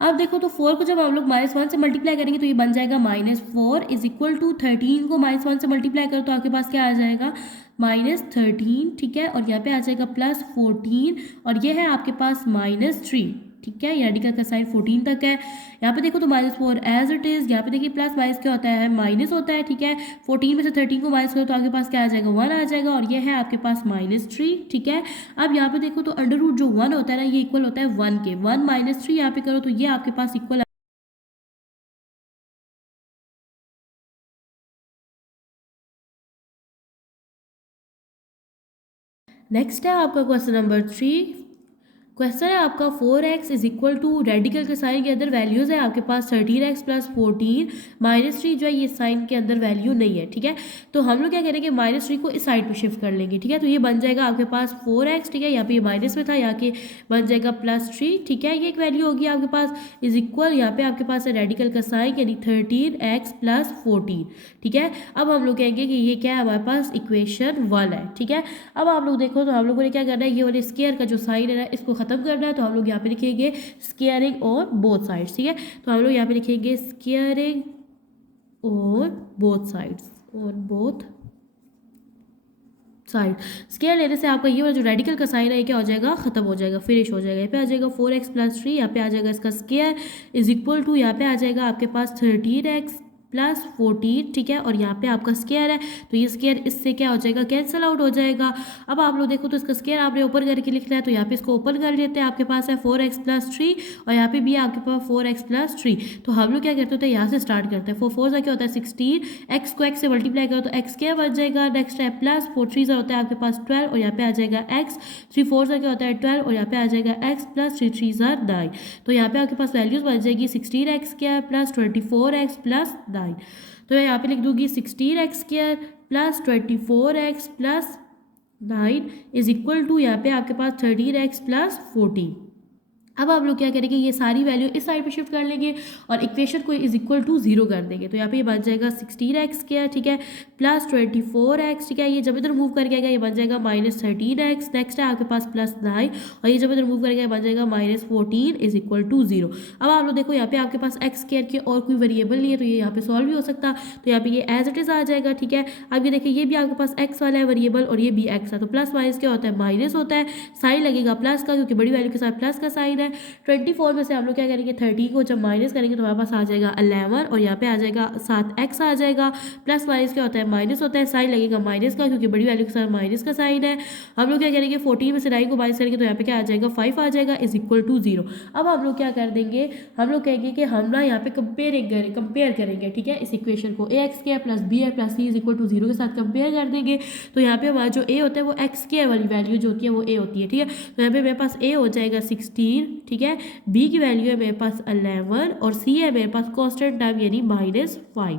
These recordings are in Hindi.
अब देखो तो 4 को जब हम लोग -1 से मल्टीप्लाई करेंगे तो ये बन जाएगा -4 इज इक्वल टू 13 को -1 से मल्टीप्लाई करो तो आपके पास क्या आ जाएगा -13, ठीक है, और यहाँ पे आ जाएगा +14 और ये है आपके पास -3, ठीक है, ये रेडिकल का साइन 14 तक है। यहाँ पे देखो तो -4 एज इट इज, यहाँ पे देखिए प्लस माइनस क्या होता है, माइनस होता है, ठीक है। 14 में से 13 को माइनस करो तो आपके पास क्या आ जाएगा 1 आ जाएगा और ये है आपके पास -3, ठीक है। अब यहाँ पे देखो तो अंडर रूट जो 1 होता है ना ये इक्वल होता है 1 के, 1 -3 यहाँ पे करो तो ये आपके पास इक्वल। नेक्स्ट है आपका क्वेश्चन नंबर 3। क्वेश्चन है आपका 4x is equal to radical के साइन के अंदर वैल्यूज है आपके पास 13x प्लस 14 -3 जो है ये साइन के अंदर वैल्यू नहीं है, ठीक है। तो हम लोग क्या करेंगे -3 को इस साइड पे शिफ्ट कर लेंगे, ठीक है। तो ये बन जाएगा आपके पास 4x, ठीक है, यहाँ पे ये माइनस में था, यहाँ के बन जाएगा +3, ठीक है। ये एक वैल्यू होगी आपके पास इज इक्वल, यहाँ पे आपके पास है रेडिकल का साइन यानी 13x प्लस 14, ठीक है। अब हम लोग कहेंगे कि ये क्या है हमारे पास इक्वेशन 1 है, ठीक है। अब आप लोग देखो तो हम लोगों ने क्या करना है, ये वाले स्क्वायर का जो साइन है ना इसको खत्म करना है, तो हम लोग यहाँ पे लिखेंगे स्क्वायरिंग ऑन बोथ साइड्स, ठीक है। तो हम लोग यहाँ पे लिखेंगे squaring on both sides, on both side. Square लेने से आपका ये वाला जो रेडिकल का साइन है क्या हो जाएगा, खत्म हो जाएगा, फिनिश हो जाएगा। यहाँ पे आ जाएगा 4x प्लस 3, यहाँ पे आ जाएगा इसका स्क्वायर इज इक्वल टू, यहाँ पे आ जाएगा आपके पास 13x प्लस 14, ठीक है, और यहाँ पे आपका स्क्वायर है तो ये स्क्वायर इससे क्या हो जाएगा, कैंसिल आउट हो जाएगा। अब आप लोग देखो तो इसका स्क्वायर आपने ओपन करके लिखना है तो यहाँ पे इसको ओपन कर लेते हैं, आपके पास है 4x प्लस 3 और यहाँ पे भी है आपके पास 4x प्लस 3। तो हम लोग क्या करते होते हैं, यहाँ से स्टार्ट करते हैं। 4 से क्या होता है 16, x को x से मल्टीप्लाई करो तो x क्या बन जाएगा, नेक्स्ट है प्लस 4 3 से होता है आपके पास 12 और यहाँ पे आ जाएगा x, 3 4 से क्या होता है 12 और यहाँ पे आ जाएगा x प्लस 3 3 9। तो यहाँ पे आपके पास वैल्यूज बन जाएगी 16x square plus 24x plus 9। तो यहाँ पे लिख दूंगी 16x square plus 24x plus 9 is equal to, यहाँ पे आपके पास 13x प्लस 14। अब आप लोग क्या करेंगे, ये सारी वैल्यू इस साइड पे शिफ्ट कर लेंगे और इक्वेशन को इज इक्वल टू 0 कर देंगे। तो यहाँ पे ये बन जाएगा 16x स्क्वायर, ठीक है, प्लस 24x, ठीक है। ये जब इधर मूव करके आएगा ये बन जाएगा -13x, नेक्स्ट है आपके पास प्लस 9 और ये जब इधर मूव करके बन जाएगा -14 इज इक्वल टू 0। अब आप लोग देखो यहाँ पे आपके पास x स्क्वायर के और कोई वेरिएबल नहीं है तो ये यहाँ पे सॉल्व भी हो सकता, तो यहाँ पे ये एज इट इज आ जाएगा, ठीक है। अब ये देखिए ये भी आपके पास x वाला है वेरिएबल और ये भी x है, तो प्लस माइनस क्या होता है, माइनस होता है, साइन लगेगा प्लस का क्योंकि बड़ी वैल्यू के साथ प्लस का साइन है। 24 में से हम लोग क्या करेंगे 30 को जब माइनस करेंगे तो हमारे पास आ जाएगा 11 और यहाँ पे आ जाएगा 7x आ जाएगा, प्लस माइनस क्या होता है, माइनस होता है, साइन लगेगा माइनस का क्योंकि बड़ी वैल्यू के साथ माइनस का साइन है। हम लोग क्या करेंगे 14 में से 9 को माइनस करेंगे तो यहाँ पे क्या आ जाएगा 5 आ जाएगा इज इक्वल टू 0। अब हम लोग क्या कर देंगे, हम लोग कहेंगे कि हम ना यहाँ पे कंपेयर करेंगे, ठीक है, इस इक्वेशन को ax square plus b plus c is equal to 0 के साथ कंपेयर कर देंगे। तो यहाँ पे हमारा जो a होता है वो x स्क्वायर वाली वैल्यू जो होती है वो a होती है, ठीक है। तो यहाँ पे मेरे पास a हो जाएगा 16, ठीक है, b की वैल्यू है मेरे पास 11 और c है मेरे पास कांस्टेंट टर्म यानी -5।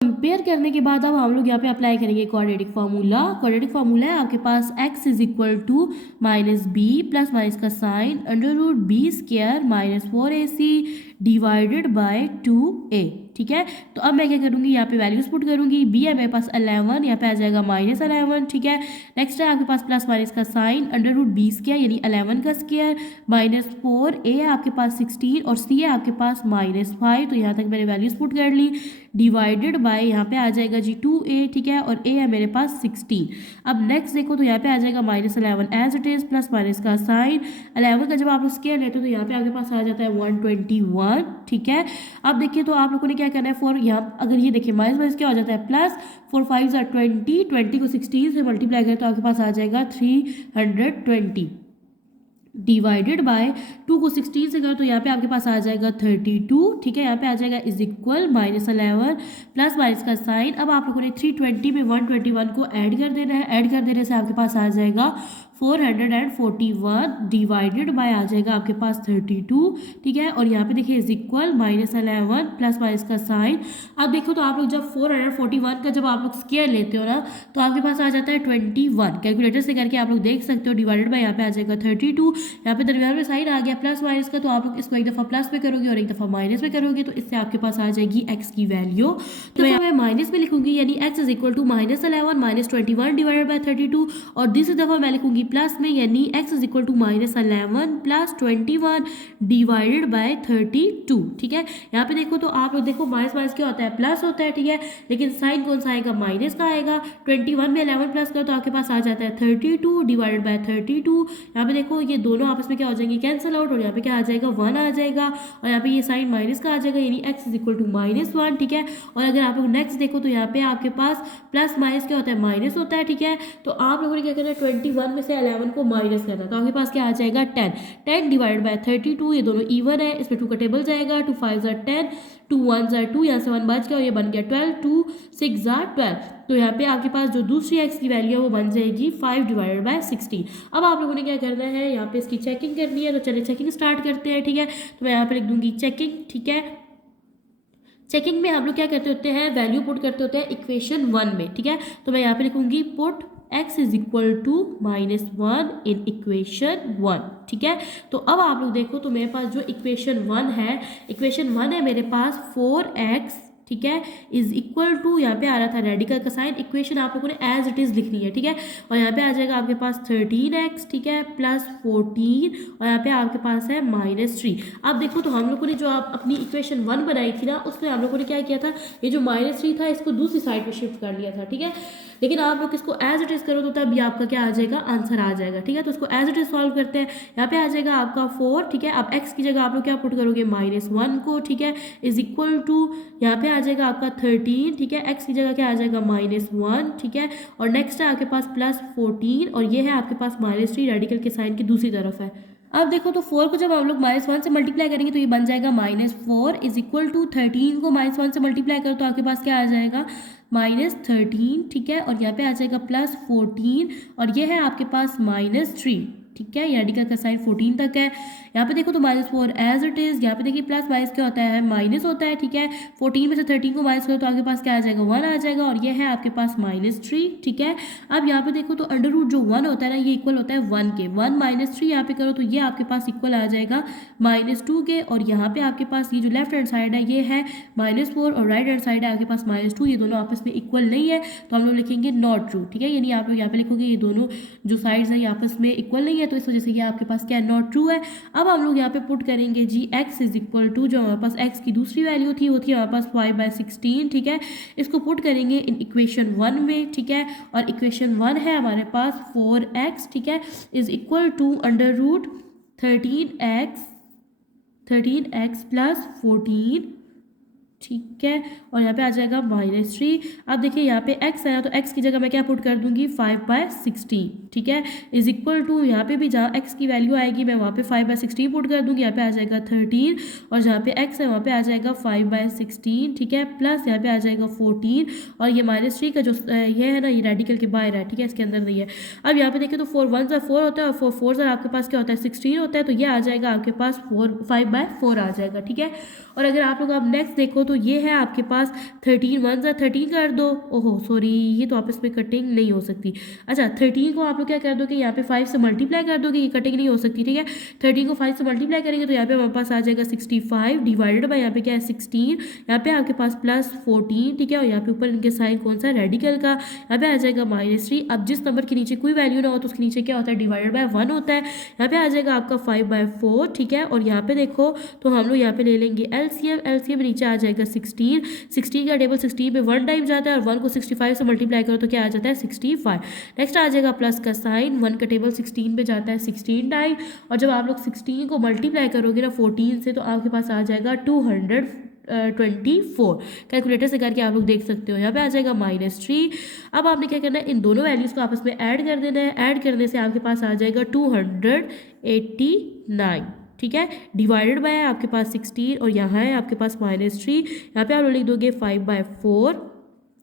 कंपेयर करने के बाद अब हम लोग यहाँ पे अप्लाई करेंगे क्वाड्रेटिक फार्मूला। क्वाड्रेटिक फार्मूला है आपके पास x is equal to -b plus minus का sign √b square -4ac divided by 2a, ठीक है। तो अब मैं क्या करूँगी, यहाँ पे वैल्यूज पुट करूँगी, b है मेरे पास 11, यहाँ पे आ जाएगा -11, ठीक है। नेक्स्ट है आपके पास प्लस माइनस का साइन √b स्क्वायर यानी 11 का स्क्वायर -4a है आपके पास 16 और c है आपके पास -5, तो यहाँ तक मैंने वैल्यूज पुट कर ली, डिवाइडेड बाय यहाँ पे आ जाएगा जी 2a, ठीक है, और a है मेरे पास 16। अब नेक्स्ट देखो तो यहाँ पे आ जाएगा -11 as it is plus minus का साइन 11 का जब आप स्क्वायर लेते हो तो यहाँ पे आपके पास आ जाता है 121, ठीक है। अब देखिए तो आप लोगों ने क्या करना है, फॉर यहाँ अगर ये देखिए माइनस माइनस क्या हो जाता है प्लस, 4 5 20, 20 को 16 से मल्टीप्लाई करें तो आपके पास आ जाएगा 320 डिवाइडेड बाय 2 को 16 से करो तो यहाँ पे आपके पास आ जाएगा 32, ठीक है। यहाँ पे आ जाएगा इज इक्वल -11 प्लस माइनस का साइन। अब आप लोगों ने 320 में 121 को ऐड कर देना है, ऐड कर देने से आपके पास आ जाएगा 441 डिवाइडेड बाय आ जाएगा आपके पास 32, ठीक है, और यहाँ पे देखिए इज इक्वल -11 प्लस माइनस का साइन। अब देखो तो आप लोग जब 441 का जब आप लोग स्क्वायर लेते हो ना तो आपके पास आ जाता है 21, कैलकुलेटर से करके आप लोग देख सकते हो, डिवाइडेड बाय यहाँ पे आ जाएगा 32, यहाँ पे दरमियान में साइन आ गया प्लस माइनस का, तो आप लोग इसको एक दफ़ा प्लस में करोगे और एक दफ़ा माइनस में करोगे तो इससे आपके पास आ जाएगी x की वैल्यू। तो मैं माइनस में लिखूंगी यानी x is equal to -11 -21 divided by 32 और दूसरी दफ़ा मैं लिखूंगी प्लस में, यानी x is equal to -11 plus 21 divided by 32, ठीक है। यहाँ पे देखो तो आप लोग देखो माइनस माइनस क्या होता है, प्लस होता है, ठीक है, लेकिन साइन कौन सा आएगा, माइनस का आएगा। 21 में 11 प्लस करो तो आपके पास आ जाता है 32 डिवाइडेड बाय 32। यहाँ पे देखो ये दोनों आपस में क्या हो जाएंगे, कैंसिल आउट, और यहाँ पे क्या आ जाएगा, 1 आ जाएगा, और यहाँ पे ये साइन माइनस का आ जाएगा, यानी x इज इक्वल टू -1, ठीक है। और अगर आप लोग नेक्स्ट देखो तो यहाँ पे आपके पास प्लस माइनस क्या होता है, माइनस होता है, ठीक है। तो आप लोगों ने क्या करना है, 21 में से 11 को माइनस करना है, तो आपके पास क्या आ जाएगा, 10 डिवाइड बाय 32, ये दोनों इवन है, इसमें 2 का टेबल जाएगा, 2 5 10, 2 1 2, यहाँ से 1 बच गया और ये बन गया 12, 2 6 12। तो यहाँ पे आपके पास जो दूसरी x की वैल्यू है वो बन जाएगी 5 डिवाइडेड बाय 16। अब आप लोगों ने क्या करना है, यहाँ पे इसकी चेकिंग करनी है, तो चलिए चेकिंग स्टार्ट करते हैं, ठीक है। तो मैं यहाँ पे लिख दूंगी चेकिंग, ठीक है। चेकिंग में हम लोग क्या करते होते हैं, वैल्यू पुट करते होते हैं इक्वेशन 1 में, ठीक है। तो मैं यहाँ पे लिखूंगी put x is equal to -1 in equation 1, ठीक है। तो अब आप लोग देखो तो मेरे पास जो इक्वेशन 1 है, इक्वेशन 1 है मेरे पास 4x, ठीक है, इज इक्वल टू, यहाँ पे आ रहा था रेडिकल का साइन, इक्वेशन आप लोगों ने एज इट इज लिखनी है, ठीक है। और यहाँ पे आ जाएगा आपके पास 13x, ठीक है, प्लस 14, और यहाँ पे आपके पास है -3। अब देखो तो हम लोगों ने जो आप अपनी इक्वेशन 1 बनाई थी ना, उसमें हम लोगों ने क्या किया था, ये जो -3 था इसको दूसरी साइड पे शिफ्ट कर लिया था, ठीक है। लेकिन आप लोग इसको एज इट इज करो तो तब ये आपका क्या आ जाएगा, आंसर आ जाएगा, ठीक है। तो इसको एज इट इज सॉल्व करते हैं। यहाँ पे आ जाएगा आपका 4, ठीक है। अब x की जगह आप लोग क्या पुट करोगे, -1 को, ठीक है, इज इक्वल टू, यहाँ पे आ जाएगा आपका 13, ठीक है, x की जगह क्या आ जाएगा, -1, ठीक है। और नेक्स्ट है आपके पास प्लस 14, और ये है आपके पास -3, रेडिकल के साइन की दूसरी तरफ है। अब देखो तो 4 को जब हम लोग -1 से मल्टीप्लाई करेंगे तो ये बन जाएगा -4 इज इक्वल टू 13 को -1 से मल्टीप्लाई करो तो आपके पास क्या आ जाएगा, -13, ठीक है। और यहाँ पे आ जाएगा प्लस 14, और ये है आपके पास -3, ठीक है। ये रेडिकल का साइन 14 तक है। यहाँ पे देखो तो -4 एज इट इज, यहाँ पे देखिए प्लस माइनस क्या होता है, माइनस होता है, ठीक है। 14 में से 13 को माइनस करो तो आपके पास क्या आ जाएगा, 1 आ जाएगा, और ये है आपके पास -3, ठीक है। अब यहाँ पे देखो तो अंडर रूट जो 1 होता है ना, ये इक्वल होता है 1 के, 1 -3 यहाँ पे करो तो ये आपके पास इक्वल आ जाएगा -2 के, और यहाँ पे आपके पास ये जो लेफ्ट हैंड साइड है ये है -4, और राइट हैंड साइड है आपके पास -2, ये दोनों आपस में इक्वल नहीं है, तो हम लोग लिखेंगे नॉट ट्रू, ठीक है। यानी आप लोग यहाँ पे लिखोगे ये दोनों जो साइड्स हैं ये आपस में इक्वल नहीं है, तो इस वजह से ये आपके पास क्या नॉट ट्रू है। अब हम लोग यहाँ पे पुट करेंगे जी x इज इक्वल टू, जो हमारे पास x की दूसरी वैल्यू थी वो थी हमारे पास 5/16, ठीक है। इसको पुट करेंगे इन इक्वेशन 1 में, ठीक है। और इक्वेशन 1 है हमारे पास 4x, ठीक है, is equal to under root 13x plus 14, ठीक है। और यहाँ पे आ जाएगा -3। अब देखिए यहाँ पे x है ना, तो x की जगह मैं क्या पुट कर दूंगी, 5/16, ठीक है, इज इक्वल टू, यहाँ पे भी जहाँ x की वैल्यू आएगी मैं वहाँ पे 5/16 पुट कर दूंगी, यहाँ पे आ जाएगा 13, और जहाँ पे x है वहाँ पे आ जाएगा 5/16, ठीक है, प्लस यहाँ पे आ जाएगा 14, और ये -3 का जो ये है ना, ये रेडिकल के बाहर है, ठीक है, इसके अंदर नहीं है। अब यहाँ पे देखिए तो 4 1 4 होता है, और 4 4 आपके पास क्या होता है, 16 होता है, तो ये आ जाएगा आपके पास 5/4 आ जाएगा, ठीक है। और अगर आप लोग अब नेक्स्ट देखो तो ये है आपके पास 13 1 13 कर दो, ओहो सॉरी, ये तो आपस में कटिंग नहीं हो सकती। अच्छा 13 को आप लोग क्या कर दोगे, यहाँ पे 5 से मल्टीप्लाई कर दोगे, ये कटिंग नहीं हो सकती, ठीक है। 13 को 5 से मल्टीप्लाई करेंगे तो यहाँ पे हमारे पास आ जाएगा 65 डिवाइडेड बाय यहाँ पे क्या है 16, यहाँ पे आपके पास प्लस 14, ठीक है। और यहाँ पे ऊपर इनके साइन कौन सा, रेडिकल का, यहाँ पे आ जाएगा -3। अब जिस नंबर के नीचे कोई वैल्यू ना हो तो उसके नीचे क्या होता है, डिवाइडेड बाय 1 होता है। यहाँ पे आ जाएगा आपका 5/4, ठीक है। और यहाँ पे देखो तो हम लोग यहाँ पे ले लेंगे एलसीएम नीचे आ जाएगा 16 का टेबल 16 पे 1 टाइम जाता है, और 1 को 65 से मल्टीप्लाई करो तो क्या आ जाता है 65। नेक्स्ट आ जाएगा प्लस का साइन, 1 का टेबल 16 पे जाता है 16 टाइम, और जब आप लोग 16 को मल्टीप्लाई करोगे ना 14 से तो आपके पास आ जाएगा 224। कैलकुलेटर से करके आप लोग देख सकते हो, यहाँ पे आ जाएगा -3। अब आपने क्या करना है, इन दोनों वैल्यूज़ को आपस में ऐड कर देना है, ऐड करने से आपके पास आ जाएगा 289, ठीक है, डिवाइडेड बाय आपके पास 16, और यहाँ है आपके पास -3, यहाँ पे आप लोग लिख दोगे 5/4।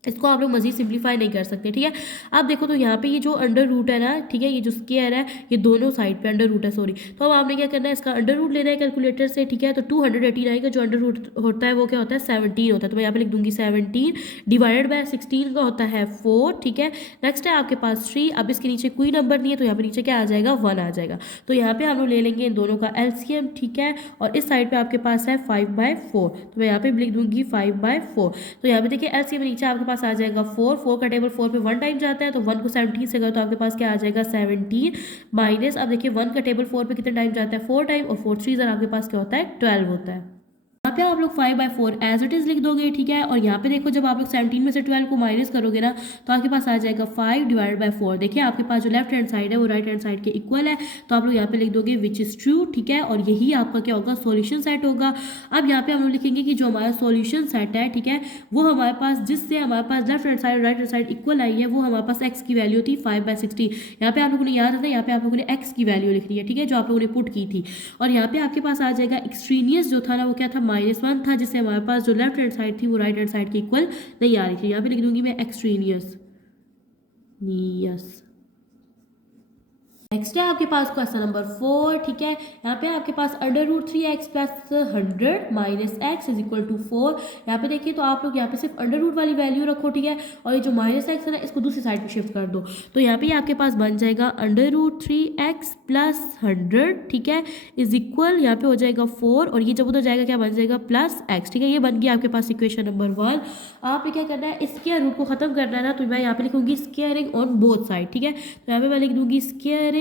इसको आप लोग मज़ीद सिंप्लीफाई नहीं कर सकते, ठीक है। अब देखो तो यहाँ पे ये जो अंडर रूट है ना, ठीक है, ये जो स्क्वायर है ये दोनों साइड पे अंडर रूट है, सॉरी। तो अब आपने क्या करना है, इसका अंडर रूट लेना है कैलकुलेटर से, ठीक है। तो 289 का जो अंडर रूट होता है वो क्या होता है, 17 होता है, तो मैं यहाँ पे लिख दूंगी 17 डिवाइडेड बाय 16 का होता है 4, ठीक है। नेक्स्ट है आपके पास 3, अब इसके नीचे कोई नंबर नहीं है तो यहाँ पे नीचे क्या आ जाएगा, 1 आ जाएगा। तो यहाँ पे हम लोग ले लेंगे इन दोनों का एलसीएम, ठीक है। और इस साइड पे आपके पास है 5/4, तो मैं यहाँ पे लिख दूंगी 5/4। तो यहाँ पे देखिए एलसीएम नीचे आपके पास आ जाएगा 4 का टेबल 4 पे 1 टाइम जाता है, तो 1 को 17 से करो तो आपके पास क्या आ जाएगा 17 माइनस, अब देखिए 1 का टेबल 4 पे कितने टाइम जाता है 4 टाइम, और 4 3 आपके पास क्या होता है 12 होता है। यहाँ पे आप लोग 5/4 एज इट इज़ लिख दोगे, ठीक है। और यहाँ पे देखो जब आप लोग 17 में से 12 को माइनस करोगे ना तो आपके पास आ जाएगा 5/4। देखिए आपके पास जो लेफ्ट हैंड साइड है वो राइट हैंड साइड के इक्वल है, तो आप लोग यहाँ पे लिख दोगे विच इज़ ट्रू, ठीक है। और यही आपका क्या होगा सॉल्यूशन सेट होगा। अब यहाँ पे हम लोग लिखेंगे कि जो हमारा सॉल्यूशन सेट है, ठीक है, वो हमारे पास जिससे हमारे पास लेफ्ट हैंड साइड और राइट हैंड साइड इक्वल आई है, वो हमारे पास एक्स की वैल्यू थी 5/60। यहाँ पे आप लोगों ने याद रखना, यहाँ पे आप लोगों ने एक्स की वैल्यू लिखनी है, ठीक है, जो आप लोगों ने पुट की थी। और यहाँ पे आपके पास आ जाएगा एक्सट्रीनियस जो था ना वो क्या था -1 था, जिससे हमारे पास जो लेफ्ट हैंड साइड थी वो राइट हैंड साइड के इक्वल नहीं आ रही थी। यहाँ पे लिख दूंगी मैं एक्सट्रीनियस। नेक्स्ट है आपके पास क्वेश्चन नंबर 4, ठीक है। यहाँ पे आपके पास √3x + 100 minus X is equal to 4। यहाँ पे देखिए तो आप लोग यहाँ पे सिर्फ अंडर वाली वैल्यू रखो, ठीक है, और ये जो -x है ना इसको दूसरी साइड पे शिफ्ट कर दो। तो यहाँ पे आपके पास बन जाएगा √3x + 100, ठीक है, इज इक्वल यहाँ पे हो जाएगा 4, और ये जब उधर जाएगा क्या बन जाएगा +x, ठीक है। ये बन गया आपके पास इक्वेशन नंबर 1। आपने क्या करना है, स्क्वायर रूट को खत्म करना है ना, तो मैं यहाँ पे लिखूंगी स्क्वायरिंग ऑन बोथ साइड, ठीक है। तो यहाँ पे मैं लिख दूंगी स्क्वायरिंग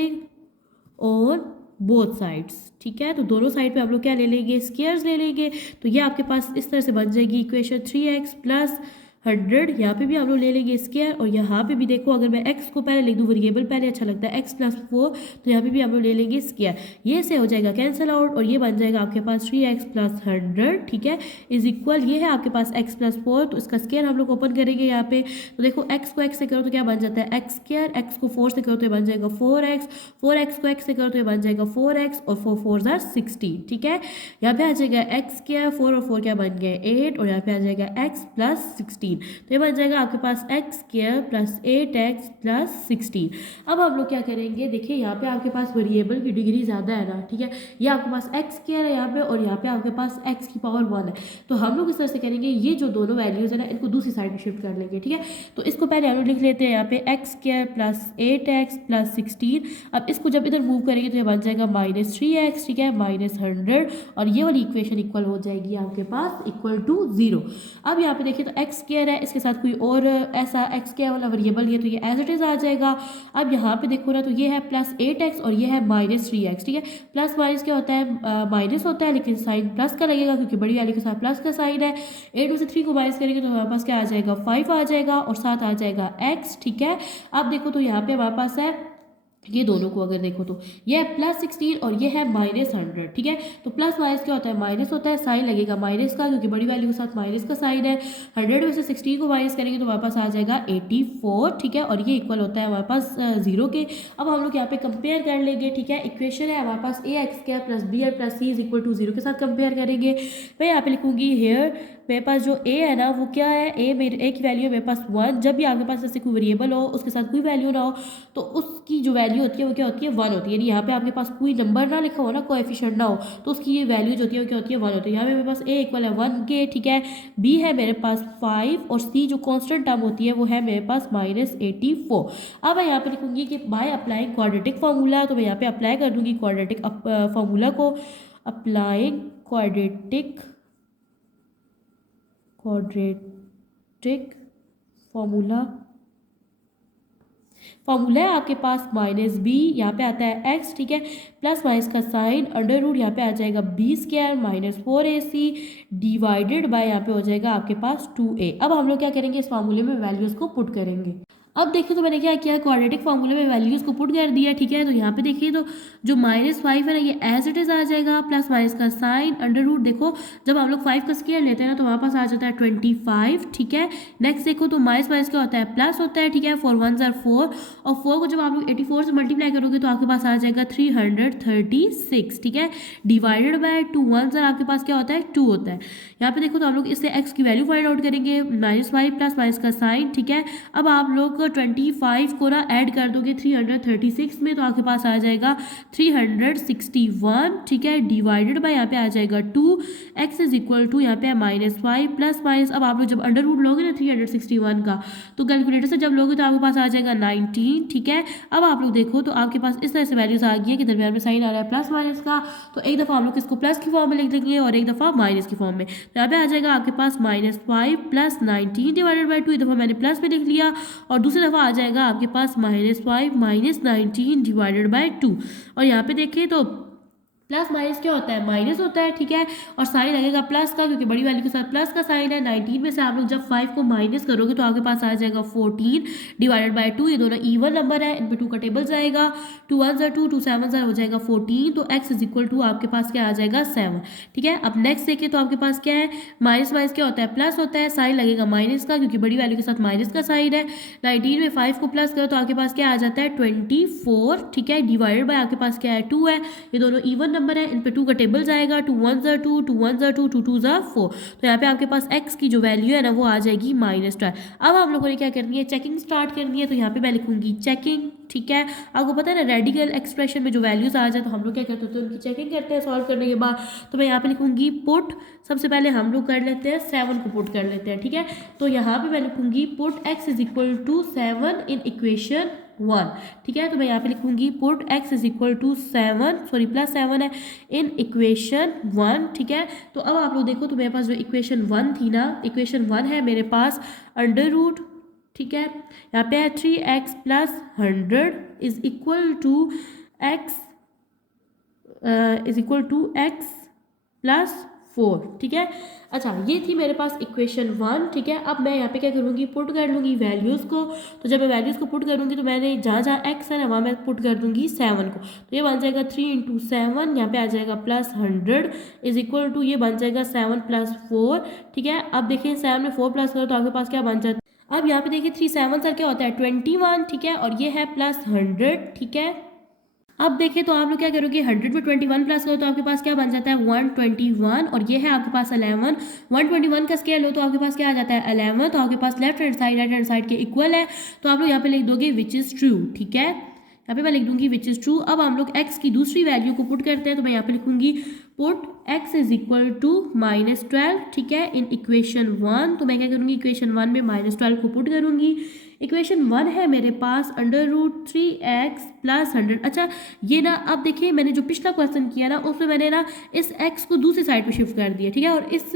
ऑन बोथ साइड्स, ठीक है। तो दोनों साइड पे आप लोग क्या ले लेंगे स्क्वायर्स ले लेंगे। तो ये आपके पास इस तरह से बन जाएगी इक्वेशन 3x + 100। यहाँ पे भी आप लोग ले लेंगे स्क्वायर, और यहाँ पे भी देखो अगर मैं x को पहले लिख दूँ वेरिएबल पहले अच्छा लगता है x + 4, तो यहाँ पे भी आप लोग ले लेंगे स्क्वायर। ये से हो जाएगा कैंसिल आउट, और ये बन जाएगा आपके पास 3x + 100, ठीक है, इज इक्वल ये है आपके पास x + 4। तो इसका स्क्वायर हम लोग ओपन करेंगे यहाँ पे। तो देखो x को x से करो तो क्या बन जाता है x², x को 4 से करो तो ये बन जाएगा 4x, 4x को x से करो तो ये बन जाएगा 4x, और 4 4 = 16, ठीक है। यहाँ पे आ जाएगा x², 4 और 4 क्या बन गया 8, और यहाँ पे आ जाएगा x + 16। तो ये बन जाएगा आपके पास x² + 8x + 16। अब हम लोग क्या करेंगे, देखिए यहाँ पे आपके पास वेरिएबल की डिग्री ज़्यादा है ना, ठीक है, ये आपके पास x² है यहाँ पे, और यहाँ पे आपके पास x की पावर 1 है। तो हम लोग इस तरह से करेंगे, ये जो दोनों वैल्यूज़ है ना इनको दूसरी साइड में शिफ्ट कर लेंगे, ठीक है। तो इसको पहले हम लोग लिख लेते हैं यहाँ पे x² + 8x + 16। अब इसको जब इधर मूव करेंगे तो ये बन जाएगा -3x, ठीक है, -100, और ये वाली इक्वेशन इक्वल हो जाएगी आपके पास इक्वल टू 0। अब यहाँ पे देखिए तो x² है, इसके साथ कोई और ऐसा x² वाला वेरिएबल है तो ये एज इट इज आ जाएगा। अब यहाँ पे देखो ना तो ये है +8x और ये है -3x, ठीक है। प्लस माइनस क्या होता है माइनस होता है, लेकिन साइन प्लस का लगेगा क्योंकि बड़ी वाली के साथ प्लस का साइन है। 8 में से 3 को माइनस करेंगे तो हमारे पास क्या आ जाएगा 5 आ जाएगा, और साथ आ जाएगा x, ठीक है। अब देखो तो यहाँ पे हमारे पास है ये दोनों को अगर देखो तो ये है +16 और ये है -100, ठीक है। तो प्लस माइनस क्या होता है माइनस होता है, साइन लगेगा माइनस का क्योंकि बड़ी वैल्यू के साथ माइनस का साइन है। 100 में से 16 को माइनस करेंगे तो हमारे पास आ जाएगा 84, ठीक है, और ये इक्वल होता है हमारे पास 0 के। अब हम लोग यहाँ पे कंपेयर कर लेंगे, ठीक है। इक्वेशन है हमारे पास ax² + br + c = 0 के साथ कंपेयर करेंगे। मैं यहाँ पे लिखूंगी हेयर मेरे पास जो a है ना वो क्या है, a की वैल्यू है मेरे पास 1। जब भी आपके पास ऐसे कोई वेरिएबल हो उसके साथ कोई वैल्यू ना हो तो उसकी जो वैल्यू होती है वो क्या होती है 1 होती है। यानी यहाँ पे आपके पास कोई नंबर ना लिखा हो ना, कोएफिशिएंट ना हो, तो उसकी ये वैल्यू जो होती है वो क्या होती है 1 होती है। यहाँ पे मेरे पास a = 1 के, ठीक है, b है मेरे पास 5 और c जो कॉन्स्टेंट टर्म होती है वो है मेरे पास -84। अब मैं यहाँ पे लिखूंगी कि बाय अप्लाइंग क्वाड्रेटिक फार्मूला, तो मैं यहाँ पे अप्लाई कर दूंगी क्वाड्रेटिक फार्मूला को। अप्लाइंग क्वाड्रेटिक फॉर्मूला है आपके पास -b, यहाँ पे आता है x, ठीक है, प्लस माइनस का साइन अंडर रूट यहाँ पे आ जाएगा b² - 4ac डिवाइडेड बाय यहाँ पे हो जाएगा आपके पास 2a। अब हम लोग क्या करेंगे इस फार्मूले में वैल्यूज़ को पुट करेंगे। अब देखिए तो मैंने क्या किया क्वाड्रेटिक फार्मूले में वैल्यूज़ को पुट कर दिया, ठीक है। तो यहाँ पे देखिए तो जो -5 है ना ये एज इट इज़ आ जाएगा, प्लस माइनस का साइन अंडर रूट। देखो जब हम लोग 5 का स्क्वायर लेते हैं ना तो हमारे पास आ जाता है 25, ठीक है। नेक्स्ट देखो तो माइनस क्या होता है प्लस होता है, ठीक है, 4 1 = 4 और 4 को जब आप लोग 84 से मल्टीप्लाई करोगे तो आपके पास आ जाएगा 336, ठीक है, डिवाइडेड बाय 2 1 आपके पास क्या होता है 2 होता है। यहाँ पे देखो तो हम लोग इससे x की वैल्यू फाइंड आउट करेंगे, -5 प्लस माइनस का साइन, ठीक है। अब आप लोग 25 को ना ऐड कर दोगे 336 में तो आपके पास आ जाएगा 361, ठीक है, डिवाइडेड बाय यहाँ पे आ जाएगा 2, एक्स इज इक्वल टू यहाँ पे -5 प्लस माइनस। अब आप लोग जब अंडर रूट लोगे ना 361 का, तो कैलकुलेटर से जब लोगे तो आपके पास आ जाएगा 19, ठीक है। अब आप लोग देखो तो आपके पास इस तरह से वैल्यूज आ गई है कि दरमियान में साइन आ रहा है प्लस माइनस का, तो एक दफ़ा हम लोग इसको प्लस की फॉर्म में लिख देंगे और एक दफ़ा माइनस की फॉर्म में। तो यहाँ पे आ जाएगा आपके पास -5 प्लस 19 डिवाइडेड बाई 2, एक दफ़ा मैंने प्लस में लिख लिया, और दूसरी दफ़ा आ जाएगा आपके पास -5 माइनस 19 डिवाइडेड बाई 2। और यहाँ पे देखें तो प्लस माइनस क्या होता है, माइनस होता है, ठीक है, और साइन लगेगा प्लस का क्योंकि बड़ी वैल्यू के साथ प्लस का साइन है। 19 में से आप लोग जब 5 को माइनस करोगे तो आपके पास आ जाएगा 14 डिवाइडेड बाय 2, ये दोनों इवन नंबर है, इन पे 2 का टेबल जाएगा, 2 1 2 2 7 हो जाएगा 14, तो x इज इक्वल टू आपके पास क्या आ जाएगा 7, ठीक है। अब नेक्स्ट देखिए तो आपके पास क्या है, माइनस माइनस क्या होता है, प्लस होता है, साइन लगेगा माइनस का क्योंकि बड़ी वैल्यू के साथ माइनस का साइन है। 19 में 5 को प्लस करो तो आपके पास क्या आ जाता है 24, ठीक है, डिवाइडेड बाय आपके पास क्या है 2 है, ये दोनों इवन नंबर है, इन पे 2 का टेबल जाएगा, 2 1 2 2 1 2 2 2 4, तो यहाँ पे आपके पास x की जो वैल्यू है ना वो आ जाएगी -12। अब आप लोगों ने क्या करनी है, चेकिंग स्टार्ट करनी है, तो यहाँ पे मैं लिखूंगी चेकिंग, ठीक है। आपको पता है ना रेडिकल एक्सप्रेशन में जो वैल्यूज आ जाए तो हम लोग क्या करते हैं, उनकी चेकिंग करते हैं सॉल्व करने के बाद। तो मैं यहाँ पे लिखूंगी पुट, सबसे पहले हम लोग कर लेते हैं 7 को पुट कर लेते हैं, ठीक है। तो यहाँ पे मैं लिखूंगी put x is equal to 7 in equation 1, ठीक है। तो मैं यहाँ पे लिखूंगी put x is equal to 7, sorry +7 है, इन इक्वेशन 1, ठीक है। तो अब आप लोग देखो तो मेरे पास जो इक्वेशन 1 थी ना, इक्वेशन 1 है मेरे पास अंडर रूट, ठीक है, यहाँ पे है 3x plus 100 is equal to x plus 4, ठीक है। अच्छा, ये थी मेरे पास इक्वेशन 1, ठीक है। अब मैं यहाँ पे क्या करूँगी, पुट कर लूँगी वैल्यूज़ को। तो जब मैं वैल्यूज़ को पुट करूँगी तो मैंने जहाँ जहाँ x है ना वहाँ मैं पुट कर दूँगी 7 को, तो ये बन जाएगा 3 × 7, यहाँ पे आ जाएगा +100 इज इक्वल टू, ये बन जाएगा 7 + 4, ठीक है। अब देखिए 7 में 4 प्लस करो तो आपके पास क्या बन जाता है, अब यहाँ पे देखिए 3 7 सर क्या होता है 21, ठीक है, और ये है +100, ठीक है। अब देखें तो आप लोग क्या करोगे, 100 में 21 प्लस करो तो आपके पास क्या बन जाता है 121, और ये है आपके पास 11, 121 का स्केल हो तो आपके पास क्या आ जाता है 11, तो आपके पास left hand side right hand side के इक्वल है, तो आप लोग यहाँ पे लिख दोगे विच इज़ ट्रू, ठीक है। यहाँ पे मैं लिख दूंगी विच इज़ ट्रू। अब हम लोग x की दूसरी वैल्यू को पुट करते हैं, तो मैं यहाँ पे लिखूंगी put x is equal to -12, ठीक है, इन इक्वेशन 1। तो मैं क्या करूँगी, इक्वेशन 1 में -12 को पुट करूँगी। इक्वेशन 1 है मेरे पास अंडर रूट 3x प्लस 100। अच्छा, ये ना अब देखिए मैंने जो पिछला क्वेश्चन किया ना उसमें मैंने ना इस x को दूसरी साइड पे शिफ्ट कर दिया, ठीक है, और इस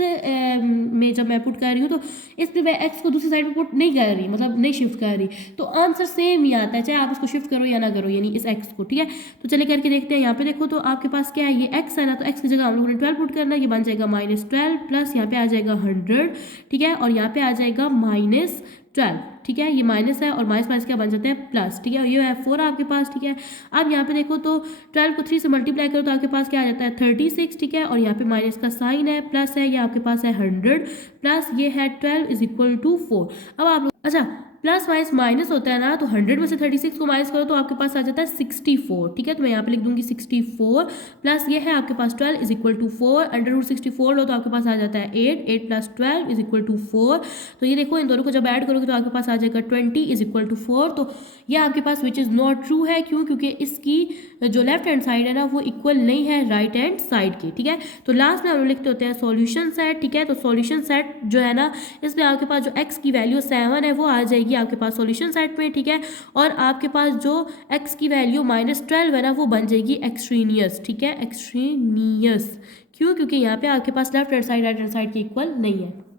में जब मैं पुट कर रही हूँ तो इसमें मैं x को दूसरी साइड पे पुट नहीं कर रही, मतलब नहीं शिफ्ट कर रही, तो आंसर सेम ही आता है चाहे आप इसको शिफ्ट करो या ना करो, यानी इस x को, ठीक है। तो चले करके देखते हैं। यहाँ पे देखो तो आपके पास क्या है, ये x है ना, तो x की जगह हम लोगों ने 12 पुट करना है, ये बन जाएगा -12 प्लस यहाँ पे आ जाएगा 100, ठीक है, और यहाँ पे आ जाएगा -12, ठीक है, ये माइनस है और माइनस माइनस क्या बन जाते हैं प्लस, ठीक है, ये है 4 आपके पास, ठीक है। अब यहाँ पे देखो तो 12 को 3 से मल्टीप्लाई करो तो आपके पास क्या आ जाता है 36, ठीक है, और यहाँ पे माइनस का साइन है, प्लस है, ये आपके पास है 100 प्लस ये है 12 इज इक्वल टू 4। अब आप लोग, अच्छा, प्लस माइनस माइनस होता है ना, तो 100 में से 36 को माइनस करो तो आपके पास आ जाता है 64, ठीक है। तो मैं यहाँ पे लिख दूंगी 64 प्लस ये है आपके पास 12 is equal to 4, under root 64 लो तो आपके पास आ जाता है 8 प्लस 12 इज इक्वल टू 4। तो ये देखो इन दोनों को जब ऐड करोगे तो आपके पास आ जाएगा 20 इज इक्वल टू 4। तो ये आपके पास विच इज़ नॉट ट्रू है, क्यों, क्योंकि इसकी जो लेफ्ट हैंड साइड है ना वो इक्वल नहीं है राइट हैंड साइड की, ठीक है। तो लास्ट में हम लोग लिखते होते हैं सॉल्यूशन सेट, ठीक है। तो सॉल्यूशन सेट जो है ना, इसमें आपके पास जो x की वैल्यू 7 है वो आ जाएगी आपके पास सॉल्यूशन सेट में, ठीक है, और आपके पास जो x की वैल्यू -12 है ना वो बन जाएगी एक्सट्रीनियस, ठीक है, एक्सट्रीनियस। क्यों, क्योंकि यहाँ पे आपके पास left hand side right hand side की इक्वल नहीं है।